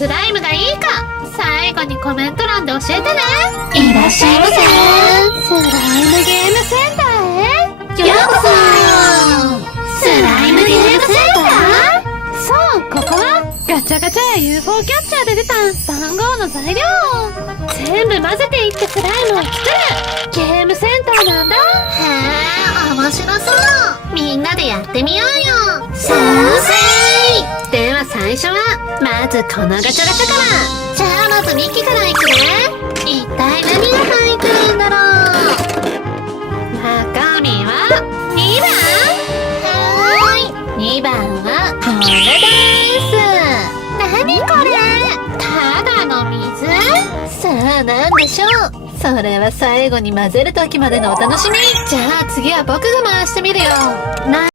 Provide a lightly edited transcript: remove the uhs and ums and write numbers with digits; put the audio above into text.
スライムがいいか最後にコメント欄で教えてね。いらっしゃいませ。スライムゲームセンターへようこそ。スライムゲームセンター。そう、ここはガチャガチャや UFO キャッチャーで出た番号の材料を全部混ぜていってスライムを作るゲームセンターなんだ。へえ、面白そう。みんなでやってみようよ。賛成。では最初はまずこのガチャガチャから。じゃあまずミッキーからいくね。一体何が入ってるんだろう。中身は2番。はーい。2番はこれです。何これ。ただの水。さあ何でしょう。それは最後に混ぜる時までのお楽しみ。じゃあ次は僕が回してみるよ。